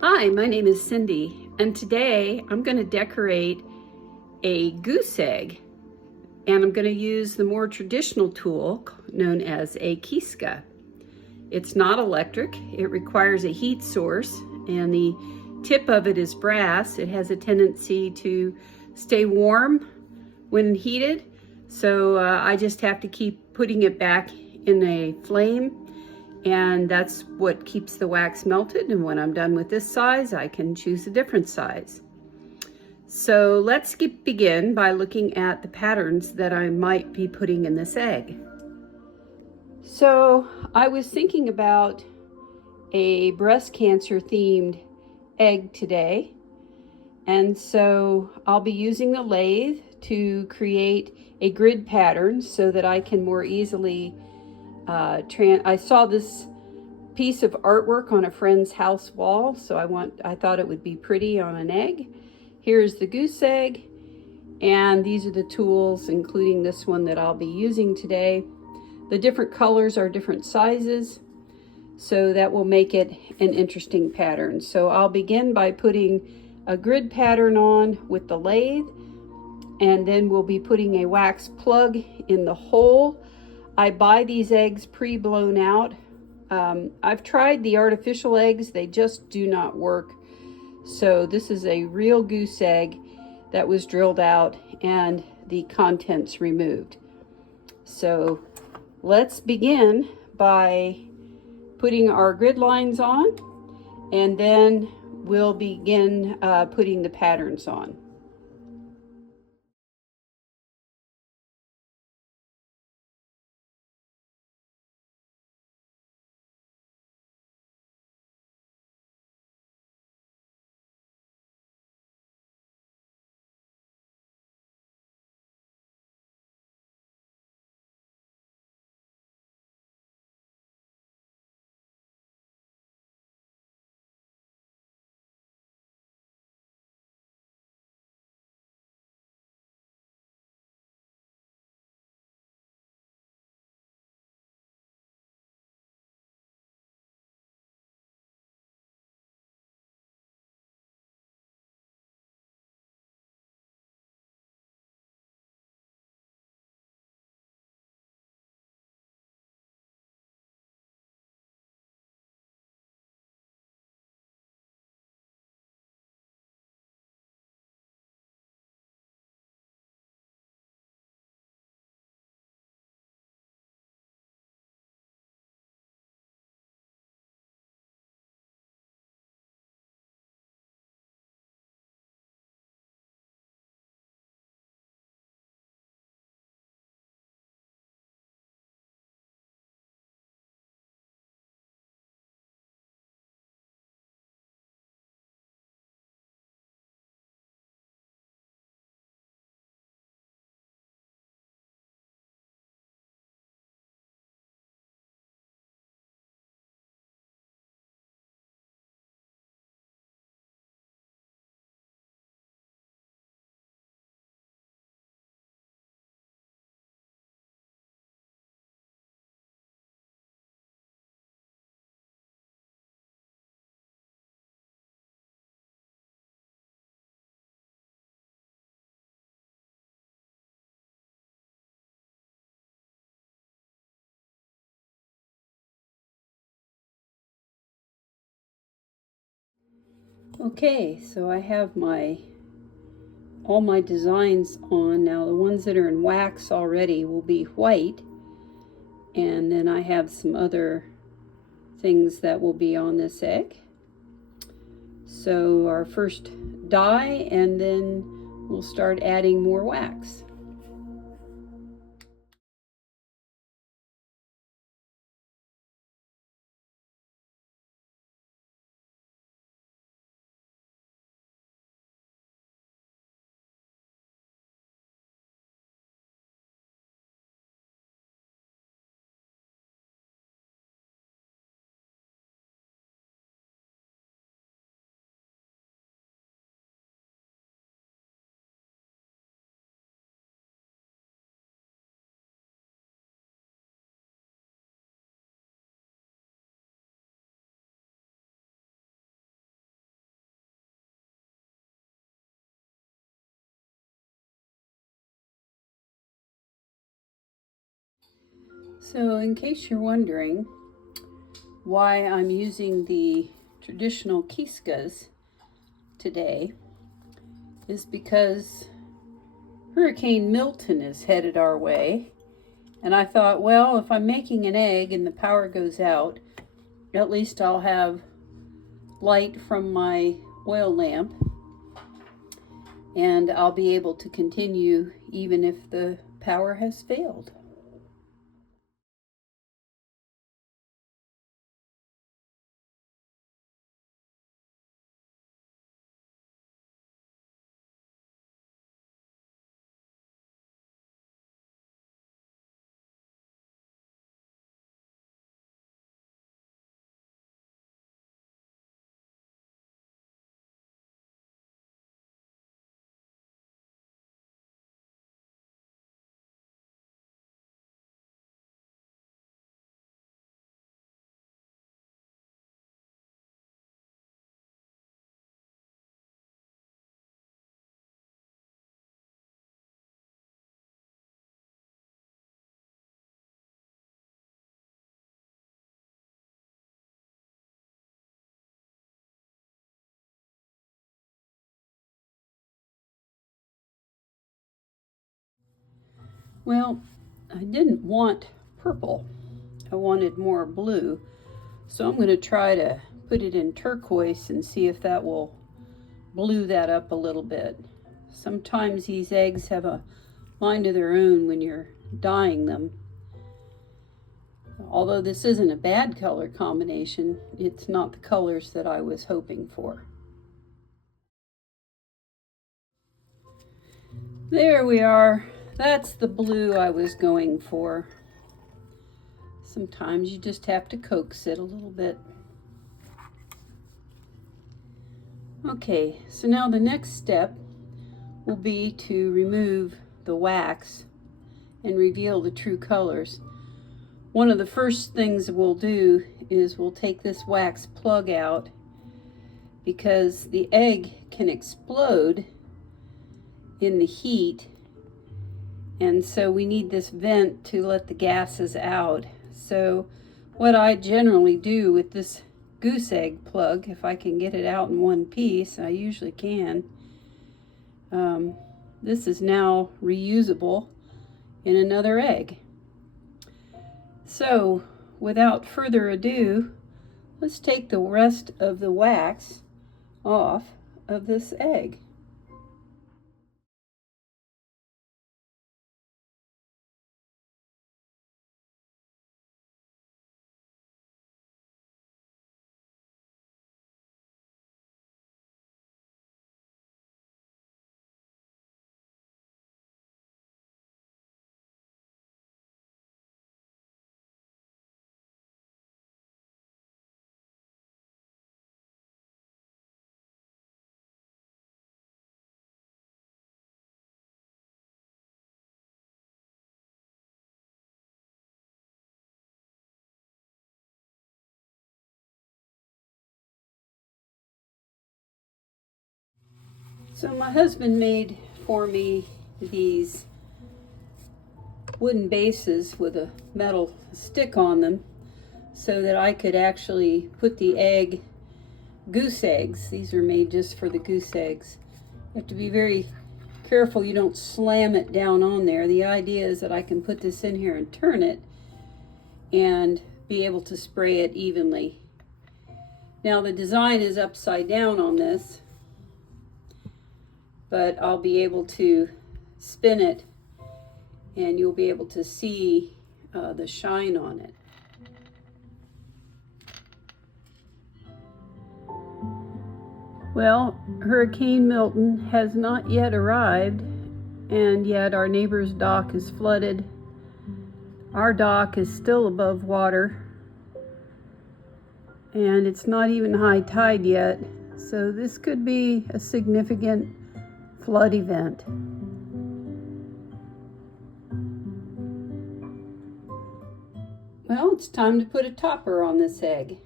Hi, my name is Cindy, and today I'm going to decorate a goose egg, and I'm going to use the more traditional tool known as a kiska. It's not electric, it requires a heat source, and the tip of it is brass. It has a tendency to stay warm when heated, so I just have to keep putting it back in a flame, and that's what keeps the wax melted. And when I'm done with this size, I can choose a different size. So let's begin by looking at the patterns that I might be putting in this egg. So I was thinking about a breast cancer themed egg today, and so I'll be using the lathe to create a grid pattern so that I can more easily I saw this piece of artwork on a friend's house wall, so I thought it would be pretty on an egg. Here's the goose egg, and these are the tools, including this one that I'll be using today. The different colors are different sizes, so that will make it an interesting pattern. So I'll begin by putting a grid pattern on with the lathe, and then we'll be putting a wax plug in the hole. I buy these eggs pre-blown out. I've tried the artificial eggs, they just do not work. So this is a real goose egg that was drilled out and the contents removed. So let's begin by putting our grid lines on, and then we'll begin putting the patterns on. Okay, so I have all my designs on now. The ones that are in wax already will be white, and then I have some other things that will be on this egg. So our first dye, and then we'll start adding more wax. So in case you're wondering why I'm using the traditional kiskas today, is because Hurricane Milton is headed our way. And I thought, well, if I'm making an egg and the power goes out, at least I'll have light from my oil lamp and I'll be able to continue even if the power has failed. Well, I didn't want purple. I wanted more blue. So I'm going to try to put it in turquoise and see if that will blue that up a little bit. Sometimes these eggs have a mind of their own when you're dyeing them. Although this isn't a bad color combination, it's not the colors that I was hoping for. There we are. That's the blue I was going for. Sometimes you just have to coax it a little bit. Okay, so now the next step will be to remove the wax and reveal the true colors. One of the first things we'll do is we'll take this wax plug out because the egg can explode in the heat, and so we need this vent to let the gases out. So what I generally do with this goose egg plug, if I can get it out in one piece, I usually can, this is now reusable in another egg. So without further ado, let's take the rest of the wax off of this egg. So my husband made for me these wooden bases with a metal stick on them so that I could actually put the goose eggs. These are made just for the goose eggs. You have to be very careful you don't slam it down on there. The idea is that I can put this in here and turn it and be able to spray it evenly. Now the design is upside down on this, but I'll be able to spin it and you'll be able to see the shine on it. Well, Hurricane Milton has not yet arrived, and yet our neighbor's dock is flooded. Our dock is still above water, and it's not even high tide yet, so this could be a significant flood event. Well, it's time to put a topper on this egg.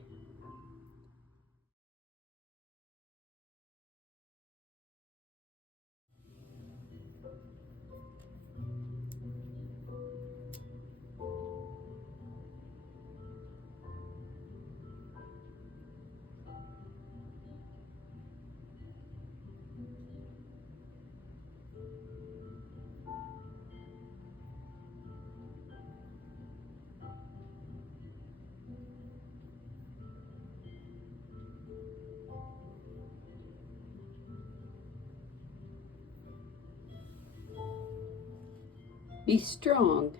Be strong,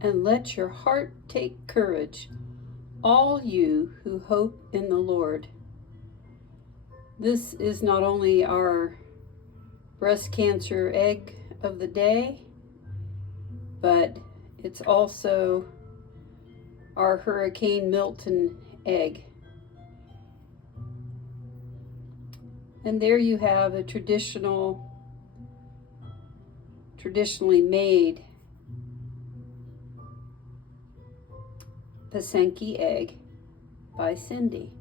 and let your heart take courage, all you who hope in the Lord. This is not only our breast cancer egg of the day, but it's also our Hurricane Milton egg. And there you have a traditionally made Pysanky egg by Cindy.